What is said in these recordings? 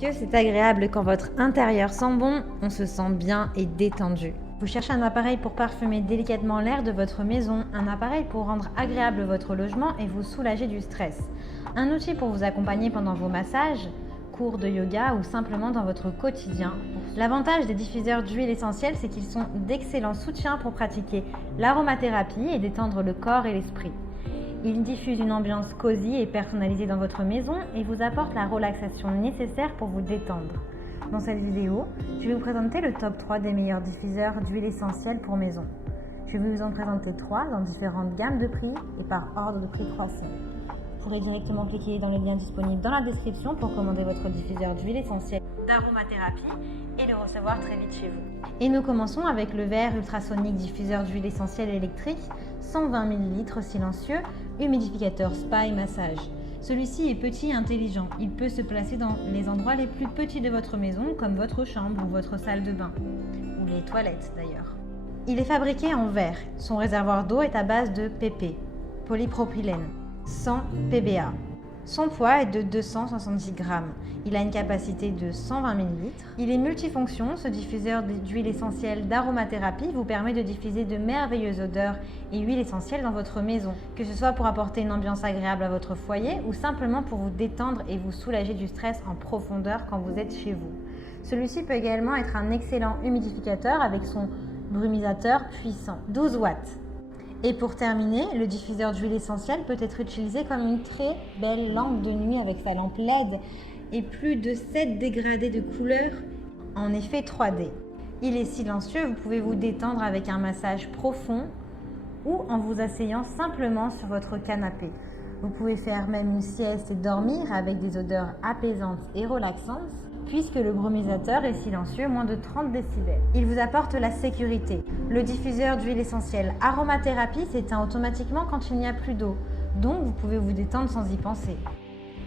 Que c'est agréable quand votre intérieur sent bon, on se sent bien et détendu. Vous cherchez un appareil pour parfumer délicatement l'air de votre maison, un appareil pour rendre agréable votre logement et vous soulager du stress, un outil pour vous accompagner pendant vos massages, cours de yoga ou simplement dans votre quotidien. L'avantage des diffuseurs d'huile essentielle, c'est qu'ils sont d'excellents soutiens pour pratiquer l'aromathérapie et détendre le corps et l'esprit. Ils diffusent une ambiance cosy et personnalisée dans votre maison et vous apportent la relaxation nécessaire pour vous détendre. Dans cette vidéo, je vais vous présenter le top 3 des meilleurs diffuseurs d'huile essentielle pour maison. Je vais vous en présenter 3 dans différentes gammes de prix et par ordre de prix croissant. Vous pourrez directement cliquer dans les liens disponibles dans la description pour commander votre diffuseur d'huile essentielle d'aromathérapie et le recevoir très vite chez vous. Et nous commençons avec le verre ultrasonique diffuseur d'huile essentielle électrique, 120 ml silencieux, humidificateur spa et massage. Celui-ci est petit et intelligent. Il peut se placer dans les endroits les plus petits de votre maison, comme votre chambre ou votre salle de bain, ou les toilettes d'ailleurs. Il est fabriqué en verre. Son réservoir d'eau est à base de PP, polypropylène, sans PBA. Son poids est de 270 grammes. Il a une capacité de 120 ml. Il est multifonction. Ce diffuseur d'huile essentielle d'aromathérapie vous permet de diffuser de merveilleuses odeurs et huiles essentielles dans votre maison, que ce soit pour apporter une ambiance agréable à votre foyer ou simplement pour vous détendre et vous soulager du stress en profondeur quand vous êtes chez vous. Celui-ci peut également être un excellent humidificateur avec son brumisateur puissant, 12 watts. Et pour terminer, le diffuseur d'huile essentielle peut être utilisé comme une très belle lampe de nuit avec sa lampe LED et plus de 7 dégradés de couleurs en effet 3D. Il est silencieux, vous pouvez vous détendre avec un massage profond ou en vous asseyant simplement sur votre canapé. Vous pouvez faire même une sieste et dormir avec des odeurs apaisantes et relaxantes, puisque le brumisateur est silencieux, moins de 30 décibels. Il vous apporte la sécurité. Le diffuseur d'huile essentielle aromathérapie s'éteint automatiquement quand il n'y a plus d'eau, donc vous pouvez vous détendre sans y penser.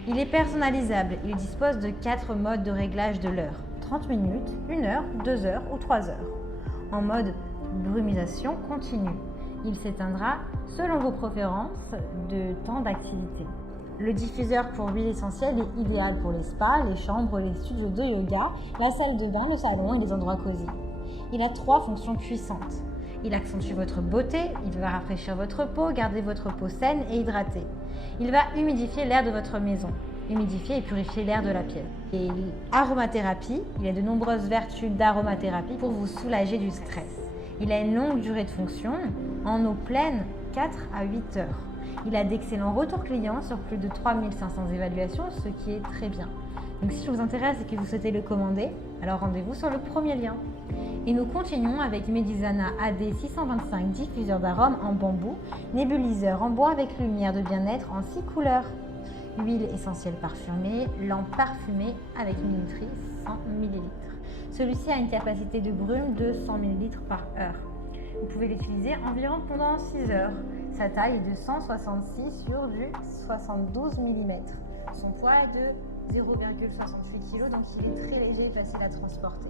Il est personnalisable, il dispose de 4 modes de réglage de l'heure, 30 minutes, 1 heure, 2 heures ou 3 heures. En mode brumisation continue. Il s'éteindra selon vos préférences de temps d'activité. Le diffuseur pour huile essentielle est idéal pour les spas, les chambres, les studios de yoga, la salle de bain, le salon et les endroits cosy. Il a 3 fonctions puissantes. Il accentue votre beauté, il va rafraîchir votre peau, garder votre peau saine et hydratée. Il va humidifier l'air de votre maison, humidifier et purifier l'air de la pièce. Et l'aromathérapie, il a de nombreuses vertus d'aromathérapie pour vous soulager du stress. Il a une longue durée de fonction, en eau pleine, 4 à 8 heures. Il a d'excellents retours clients sur plus de 3500 évaluations, ce qui est très bien. Donc si ça vous intéresse et que vous souhaitez le commander, alors rendez-vous sur le premier lien. Et nous continuons avec Medizana AD 625 diffuseur d'arômes en bambou, nébuliseur en bois avec lumière de bien-être en 6 couleurs. Huile essentielle parfumée, lampe parfumée avec minuterie 100 ml. Celui-ci a une capacité de brume de 100 ml par heure. Vous pouvez l'utiliser environ pendant 6 heures. Sa taille est de 166 sur du 72 mm. Son poids est de 0,68 kg, donc il est très léger et facile à transporter.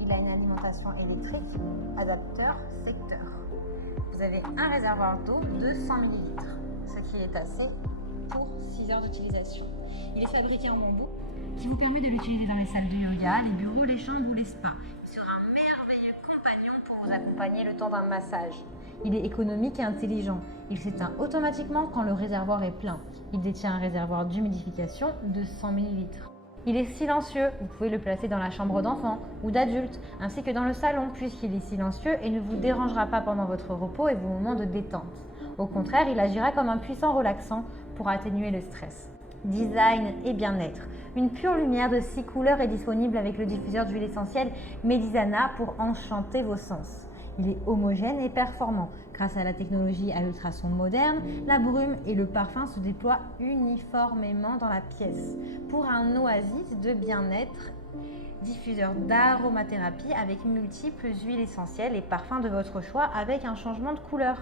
Il a une alimentation électrique, adapteur, secteur. Vous avez un réservoir d'eau de 100 ml, ce qui est assez pour 6 heures d'utilisation. Il est fabriqué en bambou, qui vous permet de l'utiliser dans les salles de yoga, les bureaux, les chambres ou les spas. Il sera un merveilleux compagnon pour vous accompagner le temps d'un massage. Il est économique et intelligent. Il s'éteint automatiquement quand le réservoir est plein. Il détient un réservoir d'humidification de 100 ml. Il est silencieux. Vous pouvez le placer dans la chambre d'enfant ou d'adulte, ainsi que dans le salon, puisqu'il est silencieux et ne vous dérangera pas pendant votre repos et vos moments de détente. Au contraire, il agira comme un puissant relaxant pour atténuer le stress. Design et bien-être. Une pure lumière de 6 couleurs est disponible avec le diffuseur d'huile essentielle Medizana pour enchanter vos sens. Il est homogène et performant. Grâce à la technologie à ultrasons moderne, la brume et le parfum se déploient uniformément dans la pièce pour un oasis de bien-être. Diffuseur d'aromathérapie avec multiples huiles essentielles et parfums de votre choix avec un changement de couleur.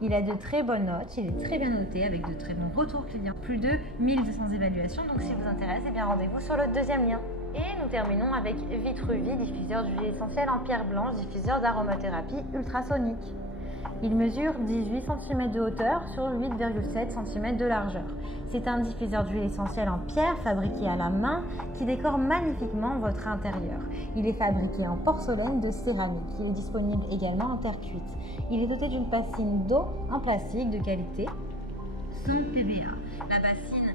Il a de très bonnes notes, il est très bien noté avec de très bons retours clients. Plus de 1200 évaluations, donc si vous intéresse, eh bien rendez-vous sur le deuxième lien. Et nous terminons avec Vitruvi, diffuseur d'huile essentielle en pierre blanche, diffuseur d'aromathérapie ultrasonique. Il mesure 18 cm de hauteur sur 8,7 cm de largeur. C'est un diffuseur d'huile essentielle en pierre fabriqué à la main qui décore magnifiquement votre intérieur. Il est fabriqué en porcelaine de céramique. Il est disponible également en terre cuite. Il est doté d'une bassine d'eau en plastique de qualité sans PVA. La bassine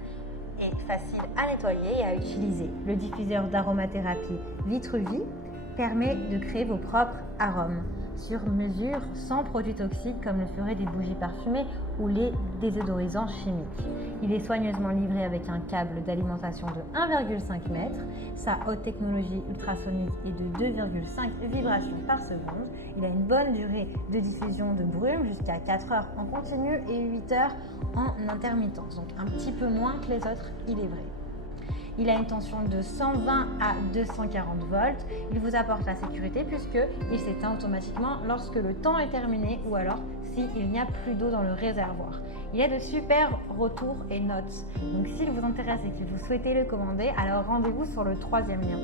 est facile à nettoyer et à utiliser. Le diffuseur d'aromathérapie Vitruvie permet de créer vos propres arômes sur mesure sans produits toxiques comme le feraient des bougies parfumées ou les désodorisants chimiques. Il est soigneusement livré avec un câble d'alimentation de 1,5 m. Sa haute technologie ultrasonique est de 2,5 vibrations par seconde. Il a une bonne durée de diffusion de brume jusqu'à 4 heures en continu et 8 heures en intermittence, donc un petit peu moins que les autres, il est vrai. Il a une tension de 120 à 240 volts. Il vous apporte la sécurité puisqu'il s'éteint automatiquement lorsque le temps est terminé ou alors s'il n'y a plus d'eau dans le réservoir. Il y a de super retours et notes. Donc s'il vous intéresse et que vous souhaitez le commander, alors rendez-vous sur le 3e lien.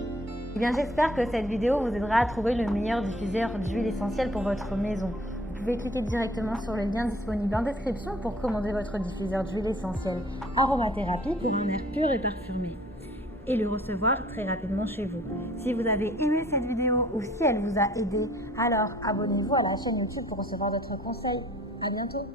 Eh bien, j'espère que cette vidéo vous aidera à trouver le meilleur diffuseur d'huile essentielle pour votre maison. Vous pouvez cliquer directement sur le lien disponible en description pour commander votre diffuseur d'huile essentielle aromathérapie pour un air pur et parfumé et le recevoir très rapidement chez vous. Si vous avez aimé cette vidéo ou si elle vous a aidé, alors abonnez-vous à la chaîne YouTube pour recevoir d'autres conseils. À bientôt.